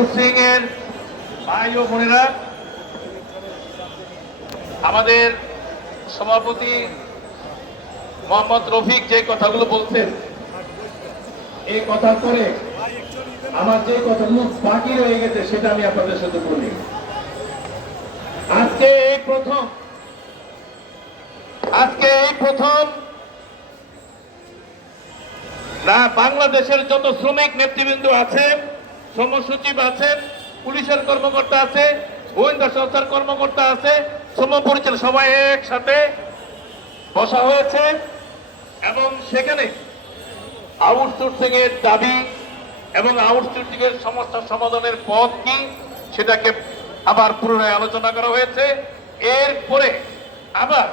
Outsourcing এর ভাই ও বোনেরা, আমাদের সভাপতি মোহাম্মদ রফিক যে কথাগুলো বলছেন, এই কথা করে আমার যে কথাগুলো বাকি রয়ে গেছে সেটা আমি আপনাদের সাথে বলি। আজকে এই প্রথম না, বাংলাদেশের যত শ্রমিক নেতৃবৃন্দ আছেন, শ্রম সচিব আছেন, পুলিশের কর্মকর্তা আছে, গোয়েন্দা সংস্থার কর্মকর্তা আছে, শ্রম পরিচালক সবাই একসাথে বসা হয়েছে এবং সেখানে আউটসোর্সিং এর দাবি এবং আউটসোর্সিং এর সমস্যা সমাধানের পথ কি সেটাকে আবার পুনরায় আলোচনা করা হয়েছে। এরপরে আবার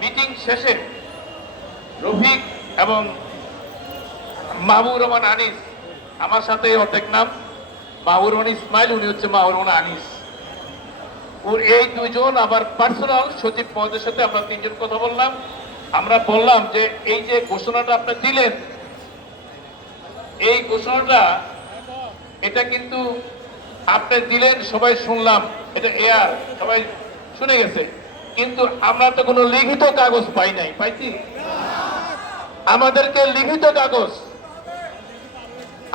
মিটিং শেষে রফিক এবং মাহবুবুর রহমান আনিস, আমার সাথে অর্ধেক নাম মাহবুবুর রহমান ইসমাইল, উনি হচ্ছে মাহবুবুর রহমান আনিস, ওর এই দুইজন আবার পার্সোনাল সচিব মহোদয়ের সাথে আমরা তিনজন কথা বললাম। আমরা বললাম যে এই যে ঘোষণাটা আপনি দিলেন, এই ঘোষণাটা এটা কিন্তু আপনি দিলেন, সবাই শুনলাম, এটা এয়ার সবাই শুনে গেছে, কিন্তু আমরা তো কোনো লিখিত কাগজ পাই নাই। পাইছি? আমাদেরকে লিখিত কাগজ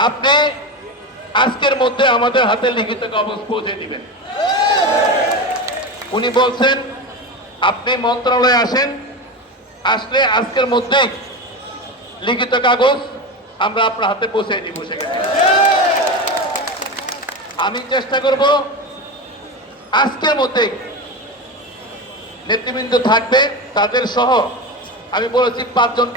আপনি আজকের মধ্যে আমাদের হাতে লিখিত কাগজ পৌঁছে দিবেন। উনি বলছেন আপনি মন্ত্রণালয়ে আসেন, আসলে আজকের মধ্যেই লিখিত কাগজ আমরা আপনার হাতে পৌঁছে দিব। সেখানে আমি চেষ্টা করব আজকের মধ্যেই নেতৃবৃন্দ থাকবে, তাদের সহ আমি বলেছি 5 জন